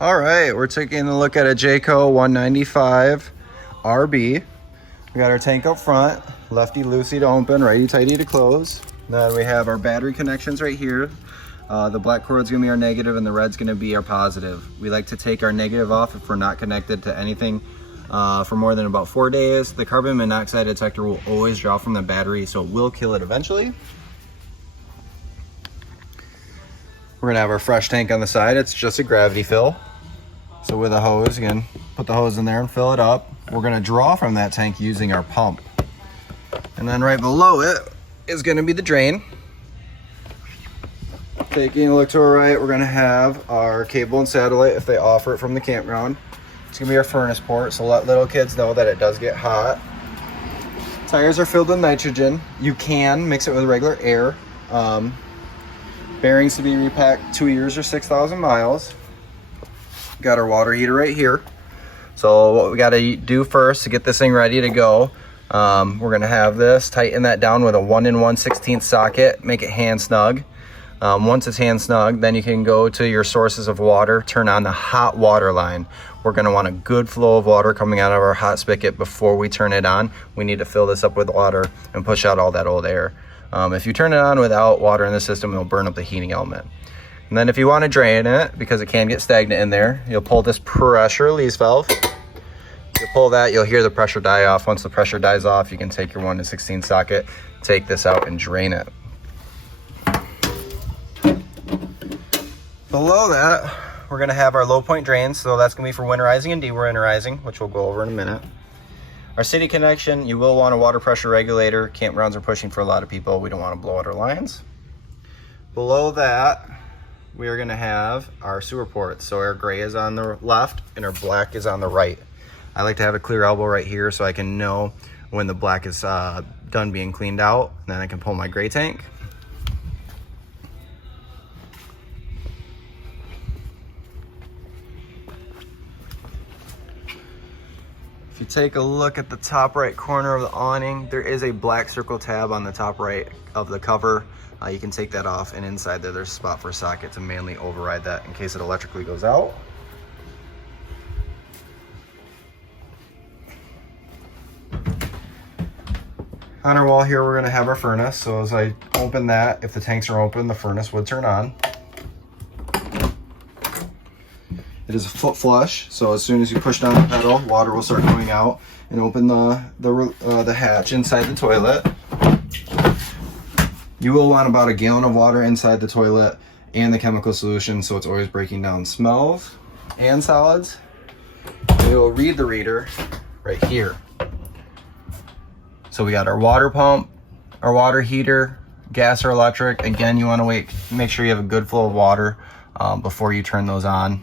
All right, we're taking a look at a Jayco 195 RB. We got our tank up front, lefty loosey to open, righty tighty to close. Then we have our battery connections right here. The black cord's gonna be our negative and the red's gonna be our positive. We like to take our negative off if we're not connected to anything for more than about 4 days. The carbon monoxide detector will always draw from the battery, so it will kill it eventually. We're gonna have our fresh tank on the side. It's just a gravity fill. So with a hose, again, put the hose in there and fill it up. We're gonna draw from that tank using our pump. And then right below it is gonna be the drain. Taking a look to our right, we're gonna have our cable and satellite if they offer it from the campground. It's gonna be our furnace port, so let little kids know that it does get hot. Tires are filled with nitrogen. You can mix it with regular air. Bearings to be repacked 2 years or 6,000 miles. Got our water heater right here. So what we got to do first to get this thing ready to go, we're going to have this, tighten that down with a 1 1/16 socket, make it hand snug. Once it's hand snug, then you can go to your sources of water, turn on the hot water line. We're going to want a good flow of water coming out of our hot spigot before we turn it on. We need to fill this up with water and push out all that old air. If you turn it on without water in the system, it'll burn up the heating element. And then if you want to drain it, because it can get stagnant in there, you'll pull this pressure release valve. You pull that, you'll hear the pressure die off. Once the pressure dies off, you can take your 1 1/16 socket, take this out and drain it. Below that, we're going to have our low point drains. So that's going to be for winterizing and de-winterizing, which we'll go over in a minute. Our city connection, you will want a water pressure regulator. Campgrounds are pushing for a lot of people. We don't want to blow out our lines. Below that, we are going to have our sewer ports. So our gray is on the left and our black is on the right. I like to have a clear elbow right here so I can know when the black is done being cleaned out. And then I can pull my gray tank. If you take a look at the top right corner of the awning, there is a black circle tab on the top right of the cover. You can take that off, and inside there, there's a spot for a socket to manually override that in case it electrically goes out. On our wall here, we're gonna have our furnace. So as I open that, if the tanks are open, the furnace would turn on. It is a foot flush, so as soon as you push down the pedal, water will start going out and open the hatch inside the toilet. You will want about a gallon of water inside the toilet and the chemical solution, so it's always breaking down smells and solids. And you'll read the reader right here. So we got our water pump, our water heater, gas or electric. Again, you want to make sure you have a good flow of water before you turn those on.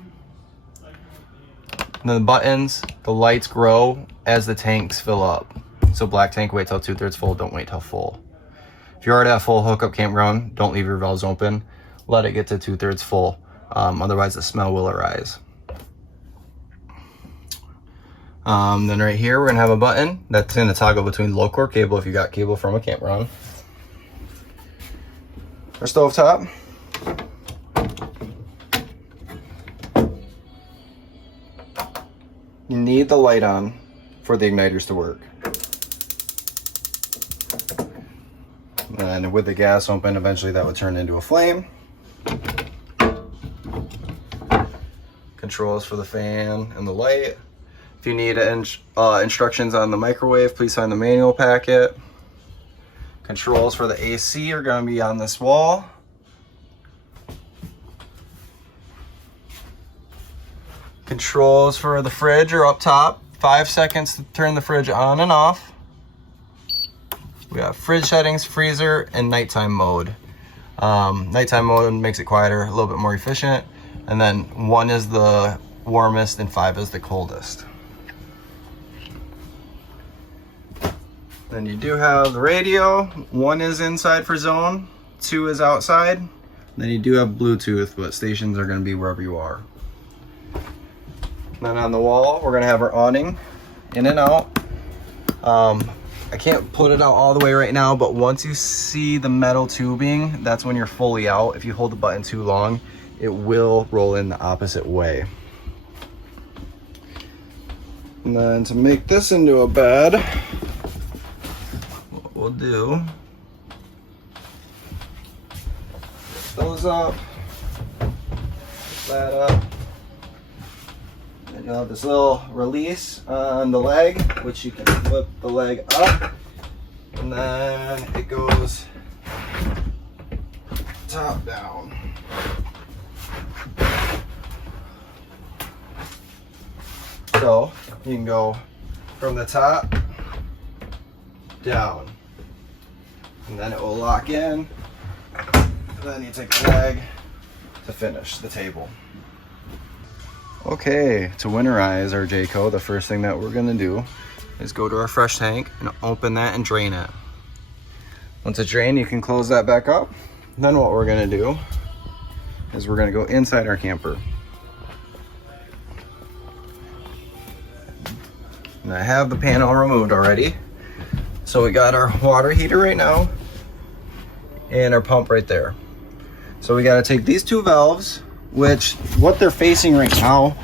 And then the buttons, the lights grow as the tanks fill up. So black tank, wait till 2/3 full, don't wait till full. If you're already at full hookup campground, don't leave your valves open. Let it get to 2/3 full. Otherwise the smell will arise. Then right here, we're gonna have a button that's gonna toggle between local or cable if you got cable from a campground. Our stovetop. You need the light on for the igniters to work. And with the gas open, eventually that would turn into a flame. Controls for the fan and the light. If you need instructions on the microwave, please find the manual packet. Controls for the AC are going to be on this wall. Controls for the fridge are up top. 5 seconds to turn the fridge on and off. We have fridge settings, freezer, and nighttime mode. Nighttime mode makes it quieter, a little bit more efficient. And then 1 is the warmest and 5 is the coldest. Then you do have the radio. 1 is inside for zone, 2 is outside. Then you do have Bluetooth, but stations are going to be wherever you are. Then on the wall, we're going to have our awning in and out. I can't put it out all the way right now, but once you see the metal tubing, that's when you're fully out. If you hold the button too long, it will roll in the opposite way. And then to make this into a bed, what we'll do, lift those up, lift that up, and you'll have this little release on the leg, which you can flip the leg up, and then it goes top down. So you can go from the top down, and then it will lock in, and then you take the leg to finish the table. Okay, to winterize our Jayco, the first thing that we're gonna do is go to our fresh tank and open that and drain it. Once it's drained, you can close that back up. Then what we're gonna do is we're gonna go inside our camper. And I have the panel removed already. So we got our water heater right now and our pump right there. So we got to take these two valves, which what they're facing right now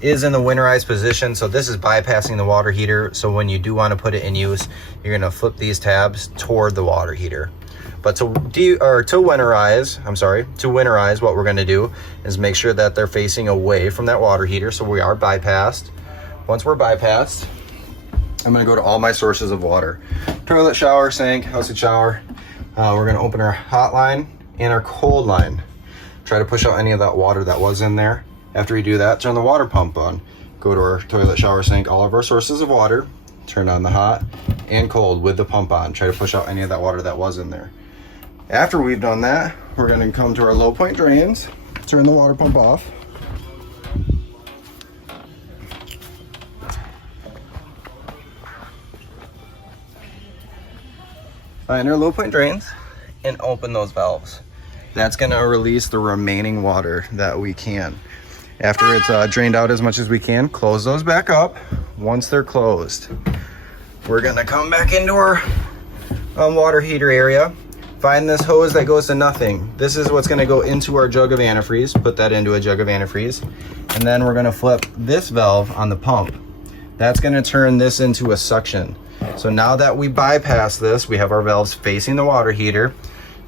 is in the winterized position. So this is bypassing the water heater. So when you do want to put it in use, you're going to flip these tabs toward the water heater. But to winterize, what we're going to do is make sure that they're facing away from that water heater. So we are bypassed. Once we're bypassed, I'm gonna go to all my sources of water. Toilet, shower, sink, house shower. We're gonna open our hot line and our cold line. Try to push out any of that water that was in there. After we do that, turn the water pump on. Go to our toilet, shower, sink, all of our sources of water. Turn on the hot and cold with the pump on. Try to push out any of that water that was in there. After we've done that, we're gonna come to our low point drains, turn the water pump off. Find our low point drains and open those valves. That's gonna release the remaining water that we can. After it's drained out as much as we can, close those back up. Once they're closed, we're gonna come back into our water heater area. Find this hose that goes to nothing. This is what's gonna go into our jug of antifreeze. Put that into a jug of antifreeze. And then we're gonna flip this valve on the pump. That's gonna turn this into a suction. So now that we bypass this, we have our valves facing the water heater.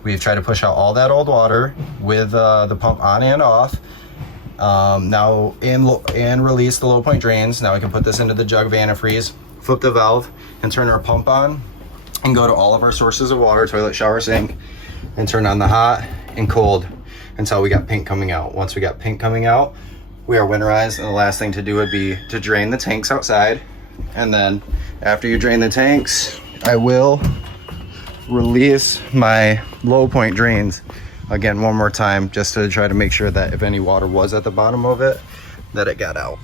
We've tried to push out all that old water with the pump on and off. Now and release the low point drains. Now we can put this into the jug of antifreeze, flip the valve and turn our pump on and go to all of our sources of water, toilet, shower, sink, and turn on the hot and cold until we got pink coming out. Once we got pink coming out, we are winterized, and the last thing to do would be to drain the tanks outside. And then after you drain the tanks, I will release my low point drains again one more time, just to try to make sure that if any water was at the bottom of it, that it got out.